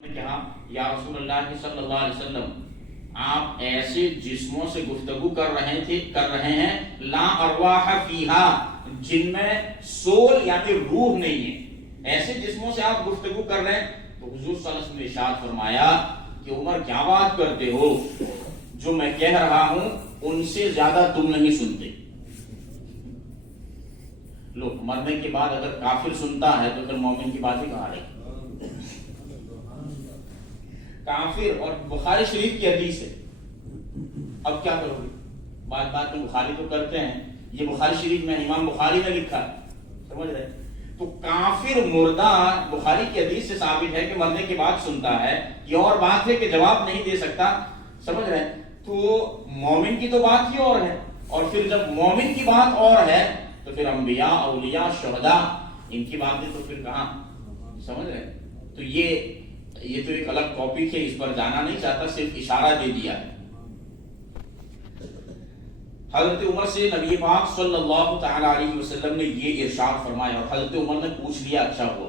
نے کہا یا رسول اللہ صلی اللہ علیہ وسلم آپ ایسے جسموں سے گفتگو کر رہے ہیں لا ارواح فیہا جن میں سول یعنی روح نہیں ہے، ایسے جسموں سے آپ گفتگو کر رہے ہیں۔ تو حضور صلی اللہ علیہ وسلم نے ارشاد فرمایا کہ عمر کیا بات کرتے ہو، جو میں کہہ رہا ہوں ان سے زیادہ تم نہیں سنتے۔ لوگ مرنے کے بعد اگر کافر سنتا ہے تو پھر مومن کی بات ہی کہاں رہی؟ کافر، اور بخاری شریف کی حدیث ہے، اب کیا کرو گے؟ بات بات میں بخاری تو کرتے ہیں، یہ بخاری شریف میں امام بخاری نے لکھا، سمجھ رہے؟ تو کافر مردہ بخاری کی حدیث سے ثابت ہے کہ مرنے کے بعد سنتا ہے، یہ اور بات ہے کہ جواب نہیں دے سکتا، سمجھ رہے؟ تو مومن کی تو بات ہی اور ہے، اور پھر جب مومن کی بات اور ہے تو پھر انبیاء، اولیاء، شہداء ان کی باتیں تو پھر کہاں، سمجھ رہے؟ تو یہ تو ایک الگ ٹاپک ہے، اس پر جانا نہیں چاہتا، صرف اشارہ دے دیا ہے۔ حضرت عمر سے نبی پاک صلی اللہ تعالی علیہ وسلم نے یہ ارشاد فرمایا، اور حضرت عمر نے پوچھ لیا، اچھا ہوا،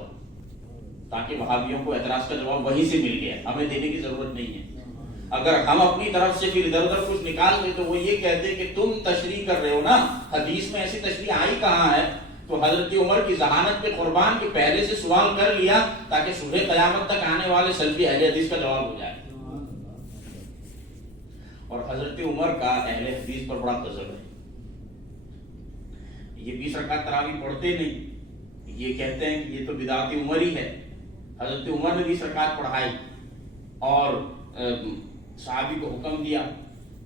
تاکہ وہابیوں کو اعتراض کا جواب وہیں سے مل گیا، ہمیں دینے کی ضرورت نہیں ہے۔ اگر ہم اپنی طرف سے پھر ادھر ادھر کچھ نکال دیں تو وہ یہ کہتے کہ تم تشریح کر رہے ہو نا، حدیث میں ایسی تشریح آئی کہاں ہے؟ تو حضرت عمر کی ذہانت کے قربان کے پہلے سے سوال کر لیا تاکہ صبح قیامت تک آنے والے سلفی اہل حدیث کا جواب ہو جائے۔ اور حضرت عمر کا اہل حدیث پر بڑا فضل ہے، یہ 20 رکعت تراویح پڑھتے نہیں، یہ کہتے ہیں کہ یہ تو بدعت عمر ہی ہے۔ حضرت عمر نے 20 رکعت پڑھائی اور صحابی کو حکم دیا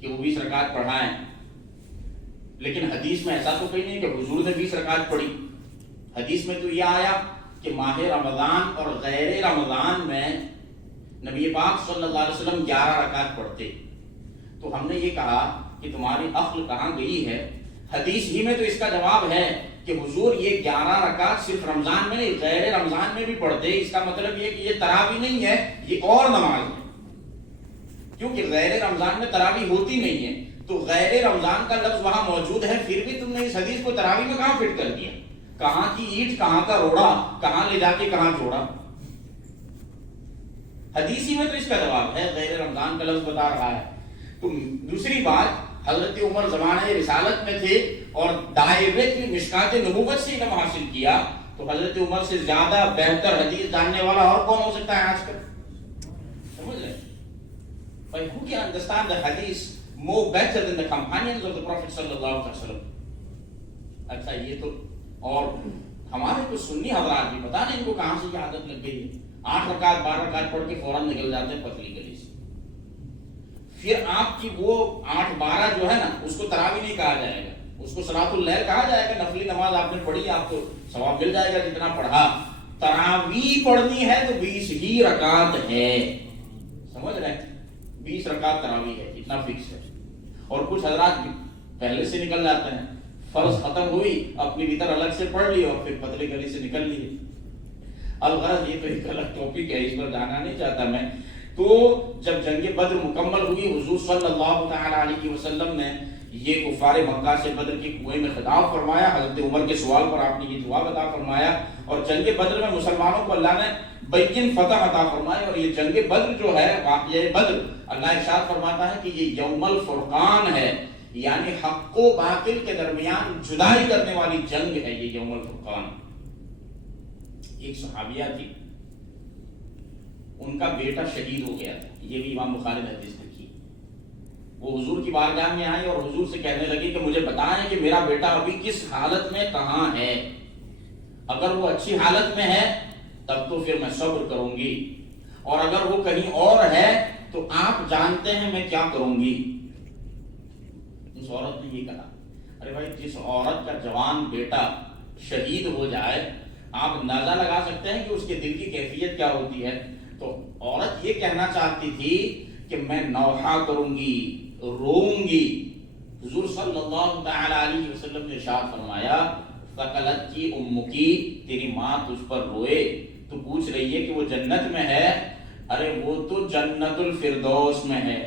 کہ وہ 20 رکعت پڑھائیں، لیکن حدیث میں ایسا تو کہیں نہیں کہ حضور نے 20 رکعت پڑھی۔ حدیث میں تو یہ آیا کہ ماہ رمضان اور غیر رمضان میں نبی پاک صلی اللہ علیہ وسلم 11 رکعت پڑھتے۔ تو ہم نے یہ کہا کہ تمہاری عقل کہاں گئی ہے؟ حدیث ہی میں تو اس کا جواب ہے کہ حضور یہ 11 رکعت صرف رمضان میں نہیں غیر رمضان میں بھی پڑھتے۔ اس کا مطلب یہ کہ یہ تراویح نہیں ہے، یہ اور نماز ہے، کیونکہ غیر رمضان میں تراویح ہوتی نہیں ہے، تو غیر رمضان کا لفظ وہاں موجود ہے، پھر بھی تم نے اس حدیث کو تراویح میں کہاں فٹ کر دیا؟ کہاں کی اینٹ کہاں کا روڑا، کہاں لے جا کے کہاں جوڑا؟ حدیث ہی میں تو اس کا جواب ہے، غیر رمضان کا لفظ بتا رہا ہے۔ تو دوسری بات، حضرت عمر زمانہ رسالت میں تھے اور ڈائریکٹ مشکات نبوت سے علم حاصل کیا، تو حضرت عمر سے زیادہ بہتر حدیث جاننے والا اور کون ہو سکتا ہے آج کل؟ سمجھ رہے؟ But who can understand the hadith more better than the companions of the Prophet sallallahu alaihi wasallam? اچھا یہ تو، اور ہمارے کو سنی حضرات بھی پتہ نہیں ان کو کہاں سے یہ عادت لگ گئی ہے، 8 رکعت 12 رکعت پڑھ کے فوراً نکل جاتے ہیں پتلی گلی سے۔ پھر آپ کی وہ 8 12 جو ہے نا، اس کو تراویح نہیں کہا جائے گا، اس کو صلاۃ اللیل کہا جائے گا، نفلی نماز آپ نے پڑھی، آپ کو ثواب مل جائے گا جتنا پڑھا۔ تراویح پڑھنی ہے تو 20 ہی رکعت ہے، سمجھ رہے ہیں؟ 20 رکعت تراویح ہے، اتنا فکس ہے۔ اور کچھ حضرات پہلے سے نکل جاتے ہیں، فرض ختم ہوئی اپنی وتر الگ سے پڑھ لی اور پھر پتلی گلی سے نکل لیے۔ الغرض یہ تو ایک الگ ٹاپک ہے، اس پر جانا نہیں چاہتا میں۔ تو جب جنگ بدر مکمل ہوئی، حضور صلی اللہ تعالی علیہ وسلم نے یہ کفار مکہ سے بدر کے کنویں میں خطاب فرمایا، حضرت عمر کے سوال پر آپ نے یہ دعا عطا فرمایا، اور جنگ بدر میں مسلمانوں کو اللہ نے بین فتح عطا فرمائی۔ اور یہ جنگ بدر جو ہے، واقعہ بدر، اللہ ارشاد فرماتا ہے کہ یہ یوم الفرقان ہے، یعنی حق و باطل کے درمیان جدائی کرنے والی جنگ ہے یہ یوم الفرقان۔ ایک صحابیہ تھی، ان کا بیٹا شہید ہو گیا تھا، یہ بھی امام بخاری نے حدیث لکھی۔ وہ حضور کی بارگاہ میں آئی اور حضور سے کہنے لگی کہ مجھے بتائیں کہ میرا بیٹا ابھی کس حالت میں کہاں ہے، اگر وہ اچھی حالت میں ہے تب تو پھر میں صبر کروں گی، اور اگر وہ کہیں اور ہے تو آپ جانتے ہیں میں کیا کروں گی۔ اس عورت نے یہ کہا، ارے بھائی جس عورت کا جوان بیٹا شہید ہو جائے، آپ اندازہ لگا سکتے ہیں کہ اس کے دل کی کیفیت کیا ہوتی ہے۔ تو عورت یہ کہنا چاہتی تھی کہ میں نوحہ کروں گی، روؤں گی۔ حضور صلی اللہ تعالی علیہ وسلم نے ارشاد فرمایا، ثقلت کی امکی، تیری ماں تجھ پر روئے، تو پوچھ رہی ہے کہ وہ جنت میں ہے؟ ارے وہ تو جنت الفردوس میں ہے،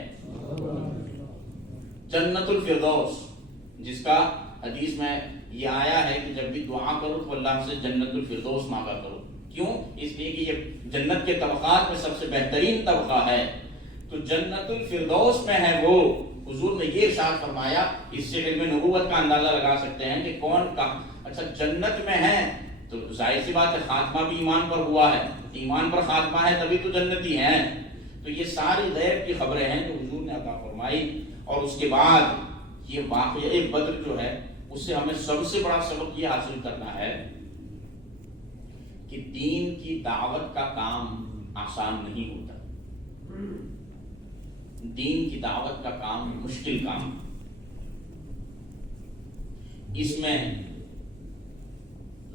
جنت الفردوس، جس کا حدیث میں یہ آیا ہے کہ جب بھی دعا کرو تو اللہ سے جنت الفردوس مانگا کرو۔ کیوں؟ اس لیے کہ یہ جنت کے طبقات میں سب سے بہترین طبقہ ہے، تو جنت الفردوس میں ہے وہ۔ حضور نے یہ ارشاد فرمایا، اس سے علم نبوت کا اندازہ لگا سکتے ہیں کہ کون کا اچھا جنت میں ہے، تو ظاہر سی بات ہے خاتمہ بھی ایمان پر ہوا ہے، ایمان پر خاتمہ ہے تبھی تو جنتی ہیں۔ تو یہ ساری غیب کی خبریں ہیں جو حضور نے عطا فرمائی۔ اور اس کے بعد یہ واقعہ بدر جو ہے اس سے ہمیں سب سے بڑا سبق یہ حاصل کرنا ہے کہ دین کی دعوت کا کام آسان نہیں ہوتا، دین کی دعوت کا کام مشکل کام، اس میں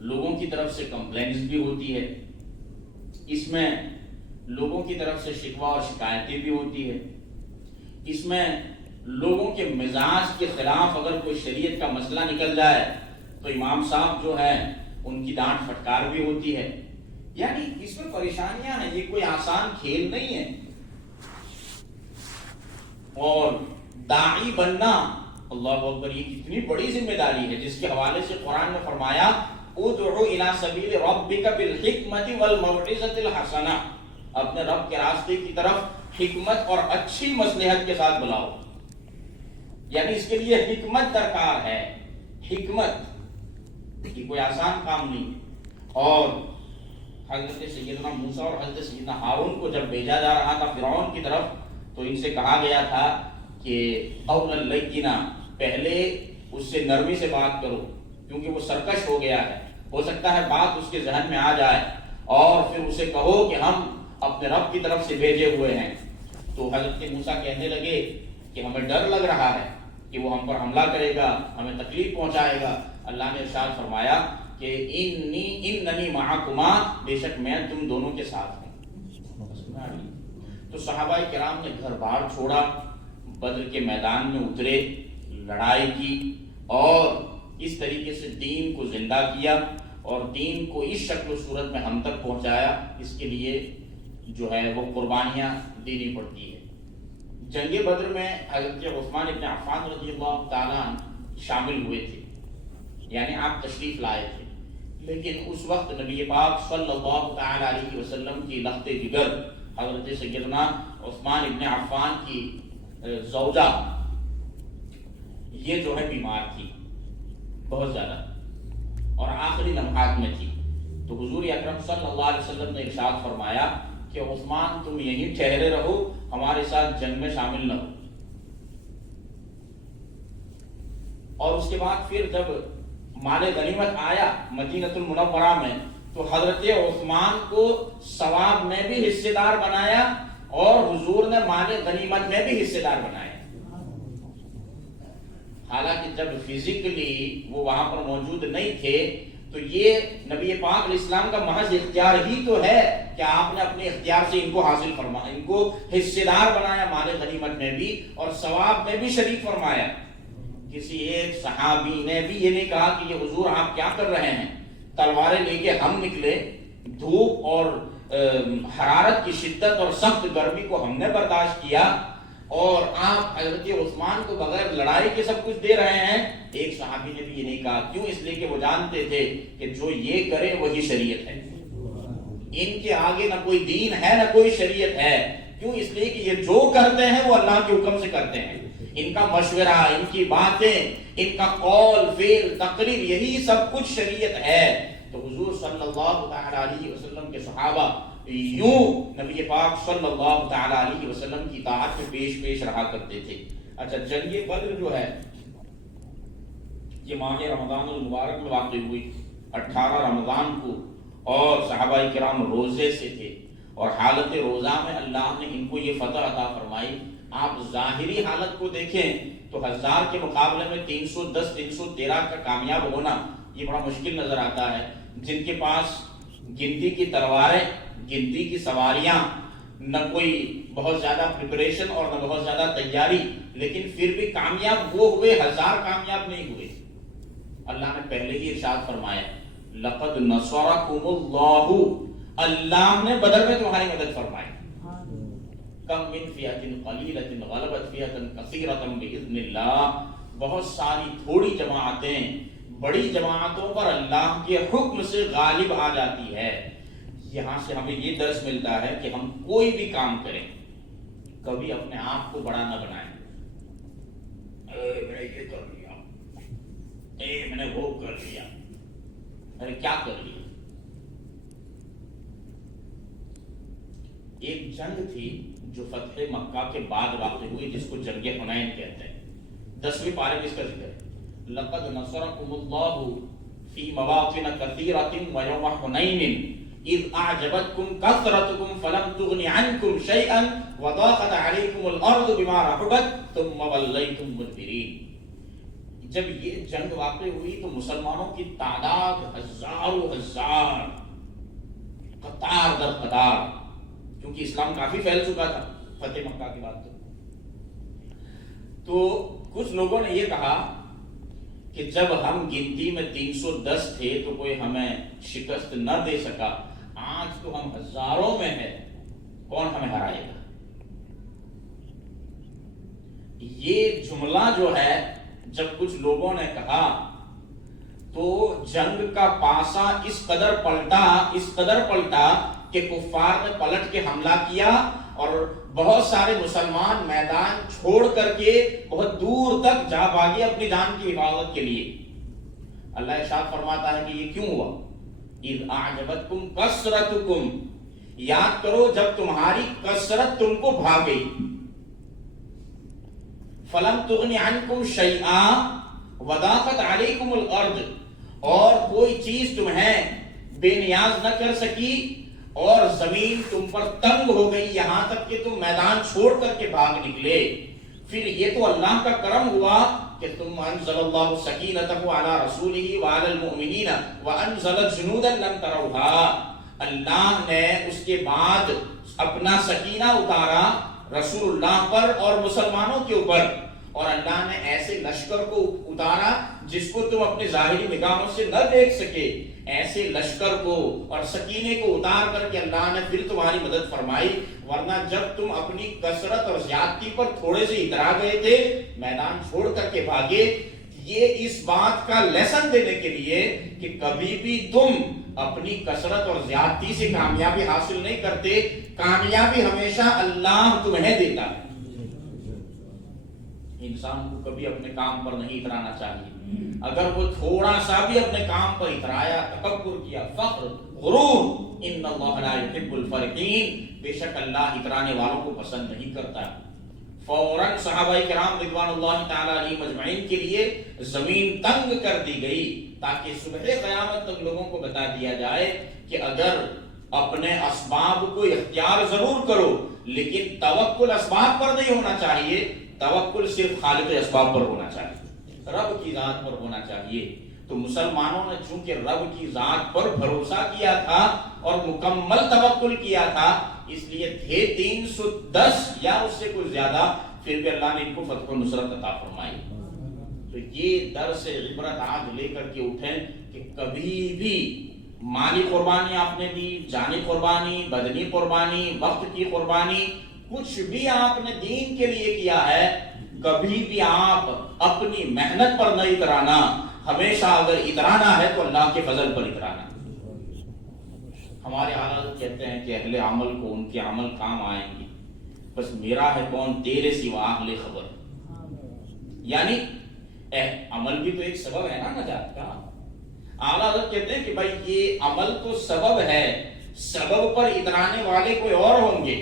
لوگوں کی طرف سے کمپلینٹس بھی ہوتی ہے، اس میں لوگوں کی طرف سے شکوہ اور شکایتیں بھی ہوتی ہے، اس میں لوگوں کے مزاج کے خلاف اگر کوئی شریعت کا مسئلہ نکل جائے تو امام صاحب جو ہے ان کی ڈانٹ پھٹکار بھی ہوتی ہے، یعنی اس میں پریشانیاں ہیں، یہ کوئی آسان کھیل نہیں ہے۔ اور داعی بننا، اللہ اکبر، یہ کتنی بڑی ذمہ داری ہے، جس کے حوالے سے قرآن میں فرمایا ادعو الی سبیل ربک بالحکمت والموعظۃ الحسنہ، اپنے رب کے راستے کی طرف حکمت اور اچھی مصلحت کے ساتھ بلاؤ، یعنی اس کے لیے حکمت درکار ہے، حکمت، یہ کوئی آسان کام نہیں۔ اور حضرت سیدنا موسیٰ اور حضرت سیدنا ہارون کو جب بھیجا جا رہا تھا فرعون کی طرف، تو ان سے کہا گیا تھا کہ قولا لینا، پہلے اس سے نرمی سے بات کرو کیونکہ وہ سرکش ہو گیا ہے، ہو سکتا ہے بات اس کے ذہن میں آ جائے، اور پھر اسے کہو کہ ہم اپنے رب کی طرف سے بھیجے ہوئے ہیں۔ تو حضرت موسیٰ کہنے لگے کہ ہمیں ڈر لگ رہا ہے کہ وہ ہم پر حملہ کرے گا، ہمیں تکلیف پہنچائے گا۔ اللہ نے ارشاد فرمایا کہ اننی معکما، بے شک میں تم دونوں کے ساتھ ہوں۔ تو صحابہ کرام نے گھر بار چھوڑا، بدر کے میدان میں اترے، لڑائی کی، اور اس طریقے سے دین کو زندہ کیا اور دین کو اس شکل و صورت میں ہم تک پہنچایا۔ اس کے لیے جو ہے وہ قربانیاں دینی پڑتی ہے۔ جنگ بدر میں حضرت عثمان ابن عفان رضی اللہ تعالیٰ شامل ہوئے تھے، یعنی آپ تشریف لائے تھے، لیکن اس وقت نبی پاک صلی اللہ تعالیٰ علیہ وسلم کی لخت جگر حضرت سیدنا عثمان ابن عفان کی زوجہ یہ جو ہے بیمار تھی بہت زیادہ، اور آخری لمحات میں تھی۔ تو حضور اکرم صلی اللہ علیہ وسلم نے ارشاد فرمایا کہ عثمان تم یہیں ٹھہرے رہو، ہمارے ساتھ جنگ میں شامل نہ ہو۔ اور اس کے بعد پھر جب مال غنیمت آیا مدینۃ المنورہ میں، تو حضرت عثمان کو ثواب میں بھی حصے دار بنایا اور حضور نے مال غنیمت میں بھی حصے دار بنایا۔ حالانکہ جب فزیکلی وہ وہاں پر موجود نہیں تھے، تو یہ نبی پاک علیہ السلام کا محض اختیار ہی تو ہے کہ آپ نے اپنے اختیار سے ان کو حاصل فرمایا، ان کو حصے دار بنایا مال غنیمت میں بھی اور ثواب میں بھی شریک فرمایا۔ کسی ایک صحابی نے بھی یہ نہیں کہا کہ یہ حضور آپ کیا کر رہے ہیں، تلواریں لے کے ہم نکلے، دھوپ اور حرارت کی شدت اور سخت گرمی کو ہم نے برداشت کیا، اور آپ حضرت عثمان کو بغیر لڑائی کے سب کچھ دے رہے ہیں۔ ایک صحابی نے بھی یہ نہیں کہا، کیوں؟ اس لیے کہ وہ جانتے تھے کہ جو یہ کرے وہی شریعت ہے، ان کے آگے نہ کوئی دین ہے نہ کوئی شریعت ہے۔ کیوں؟ اس لیے کہ یہ جو کرتے ہیں وہ اللہ کے حکم سے کرتے ہیں، ان کا مشورہ، ان کی باتیں، ان کا قول، فعل، تقریر، یہی سب کچھ شریعت ہے۔ تو حضور صلی اللہ تعالیٰ علیہ وسلم کے صحابہ یوں نبی پاک صلی اللہ تعالیٰ علیہ وسلم کی اطاعت میں پیش رہا کرتے تھے۔ اچھا، جنگ بدر جو ہے یہ ماہ رمضان المبارک میں واقع ہوئی 18 رمضان کو، اور صحابہ کرام روزے سے تھے، اور حالت روزہ میں اللہ نے ان کو یہ فتح عطا فرمائی۔ آپ ظاہری حالت کو دیکھیں تو 1000 کے مقابلے میں 310 313 کا کامیاب ہونا یہ بڑا مشکل نظر آتا ہے۔ جن کے پاس گنتی کی تلواریں، گنتی کی سواریاں، نہ کوئی بہت زیادہ پریپریشن اور نہ بہت زیادہ تیاری، لیکن پھر بھی کامیاب وہ ہوئے، 1000 کامیاب نہیں ہوئے۔ اللہ نے پہلے ہی ارشاد فرمایا لقد نصرکم اللہ، اللہ نے بدر میں تمہاری مدد فرمائی۔ کم من فئۃ قلیلۃ غلبت فئۃ کثیرۃ باذن اللہ، بہت ساری تھوڑی جماعتیں بڑی جماعتوں پر اللہ کے حکم سے غالب آ جاتی ہے۔ یہاں سے ہمیں یہ درس ملتا ہے کہ ہم کوئی بھی کام کریں کبھی اپنے آپ کو بڑا نہ بنائیں. میں نے یہ کر لیا, میں نے وہ کر لیا. ارے کیا کر لیا؟ ایک جنگ تھی جو فتح مکہ کے بعد واقع ہوئی, جس کو جنگ حنین کہتے ہیں. 10ویں پارے میں اس کا ذکر ہے. لقد نصرکم اللہ فی مواطن کثیرۃ ویوم حنین اذ اعجبتکم کثرتکم فلم تغن عنکم شیئا وضاقت علیکم الارض بما رحبت ثم ولیتم مدبرین. جب یہ جنگ واقع ہوئی تو مسلمانوں کی تعداد ہزاروں ہزار, قطار در قطار, کیونکہ اسلام کافی پھیل چکا تھا فتح مکہ کے بعد. تو کچھ لوگوں نے یہ کہا کہ جب ہم گنتی میں 310 تھے تو کوئی ہمیں شکست نہ دے سکا, آج تو ہم ہزاروں میں ہیں, کون ہمیں ہرائے گا؟ یہ جملہ جو ہے جب کچھ لوگوں نے کہا تو جنگ کا پاسا اس قدر پلٹا کہ کفار نے پلٹ کے حملہ کیا اور بہت سارے مسلمان میدان چھوڑ کر کے بہت دور تک جا بھاگے اپنی جان کی حفاظت کے لیے. اللہ ارشاد فرماتا ہے کہ یہ کیوں ہوا؟ اذ اعجبتکم کثرتکم, یاد کرو جب تمہاری کثرت تم کو بھا گئی. فلم تغن عنکم شیئا وضاقت علیکم الارض, اور کوئی چیز تمہیں بے نیاز نہ کر سکی اور زمین تم پر تنگ ہو گئی یہاں تک کہ تم میدان چھوڑ کر کے بھاگ نکلے. پھر یہ تو اللہ کا کرم ہوا کہ تم انزل اللہ سکینتہ علی رسولہ وعلی المؤمنین وانزل جنودا لم تروها, اللہ نے اس کے بعد اپنا سکینہ اتارا رسول اللہ پر اور مسلمانوں کے اوپر, اور اللہ نے ایسے لشکر کو اتارا جس کو تم اپنی ظاہری نگاہوں سے نہ دیکھ سکے. ایسے لشکر کو اور سکینے کو اتار کر کے اللہ نے پھر تمہاری مدد فرمائی, ورنہ جب تم اپنی کثرت اور زیادتی پر تھوڑے سے اترا گئے تھے, میدان چھوڑ کر کے بھاگے. یہ اس بات کا لیسن دینے کے لیے کہ کبھی بھی تم اپنی کثرت اور زیادتی سے کامیابی حاصل نہیں کرتے, کامیابی ہمیشہ اللہ تمہیں دیتا ہے. انسان کو کبھی اپنے کام پر نہیں اترانا چاہیے. اگر وہ تھوڑا سا بھی اپنے کام پر اترایا, تکبر کیا, فخر, غرور, ان اللہ لا يحب الفرحین, بے شک اللہ اترانے والوں کو پسند نہیں کرتا. فوراً صحابہ کرام رضوان اللہ تعالی علیہم اجمعین کے لیے زمین تنگ کر دی گئی تاکہ صبح قیامت تک لوگوں کو بتا دیا جائے کہ اگر اپنے اسباب کو اختیار ضرور کرو لیکن توکل اسباب پر نہیں ہونا چاہیے. توکل صرف خالق اسباب پر ہونا چاہیے, رب کی ذات پر ہونا چاہیے. تو مسلمانوں نے چونکہ رب کی ذات پر بھروسہ کیا تھا اور مکمل توکل کیا تھا, اس لیے تھے 310 یا اس سے کچھ زیادہ, پھر بھی اللہ نے ان کو فتح و نصرت عطا فرمائی. تو یہ درس عبرت آج لے کر کے اٹھیں کہ کبھی بھی مالی قربانی آپ نے دی, جانی قربانی, بدنی قربانی, وقت کی قربانی, کچھ بھی آپ نے دین کے لیے کیا ہے, کبھی بھی آپ اپنی محنت پر نہ اترانا. ہمیشہ اگر اترانا ہے تو اللہ کے فضل پر اترانا. ہمارے حالات کہتے ہیں کہ اہل عمل کو ان کے عمل کام آئیں گے, بس میرا ہے کون تیرے سوا اہل خبر. یعنی عمل بھی تو ایک سبب ہے نا نجات کا. اعلیٰ حضرت کہتے ہیں کہ بھائی یہ عمل تو سبب ہے, سبب پر اترانے والے کوئی اور ہوں گے,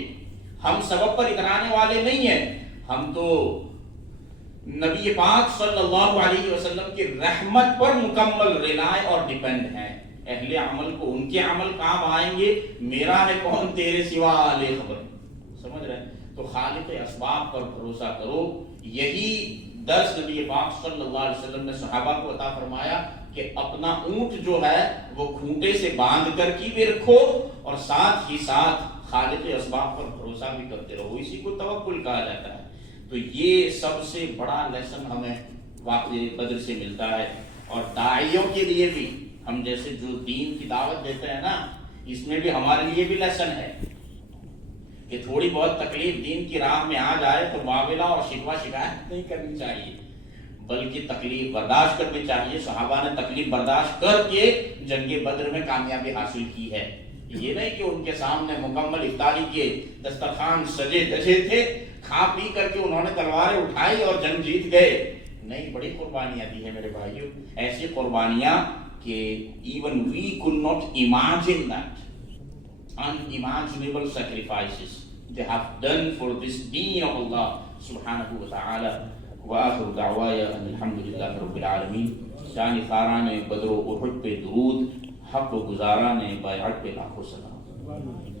ہم سبب پر اترانے والے نہیں ہیں. ہم تو نبی پاک صلی اللہ علیہ وسلم کی رحمت پر مکمل ریلائے اور ڈیپینڈ ہیں. اہل عمل کو ان کے عمل کام آئیں گے, میرا ہے کون تیرے سوا اہل خبر. سمجھ رہے ہیں؟ تو خالق اسباب پر بھروسہ کرو. یہی درس نبی پاک صلی اللہ علیہ وسلم نے صحابہ کو عطا فرمایا کہ اپنا اونٹ جو ہے وہ کھونٹے سے باندھ کر کی بھی رکھو اور ساتھ ہی ساتھ خالق اسباب پر بھروسہ بھی کرتے رہو. اسی کو توکل کہا جاتا ہے. تو یہ سب سے بڑا لیسن ہمیں واقعہ بدر سے ملتا ہے. اور داعیوں کے لیے بھی ہم جیسے جو دین کی دعوت دیتے ہیں نا, اس میں بھی ہمارے لیے بھی لیسن ہے کہ تھوڑی بہت تکلیف دین کی راہ میں آ جائے تو معاملہ اور شکوہ شکایت نہیں کرنی چاہیے, بلکہ تکلیف برداشت کرنی چاہیے. صحابہ نے تکلیف برداشت کر کے جنگ بدر میں کامیابی حاصل کی ہے. یہ نہیں کہ ان کے سامنے مکمل افطاری کے دسترخوان سجے دجے تھے، کھا پی کر کے انہوں نے تلواریں اٹھائی اور جنگ جیت گئے. نہیں، بڑی قربانیاں دی ہیں میرے بھائیو، ایسی قربانیاں کہ even we could not imagine that. Unimaginable sacrifices they have done for this deen of Allah subhanahu wa ta'ala. وآخر دعوایا ان الحمدللہ رب العالمین. جان خاران بدر و احد پہ درود، حق و گزاران بیعت پہ لاکھوں سلام.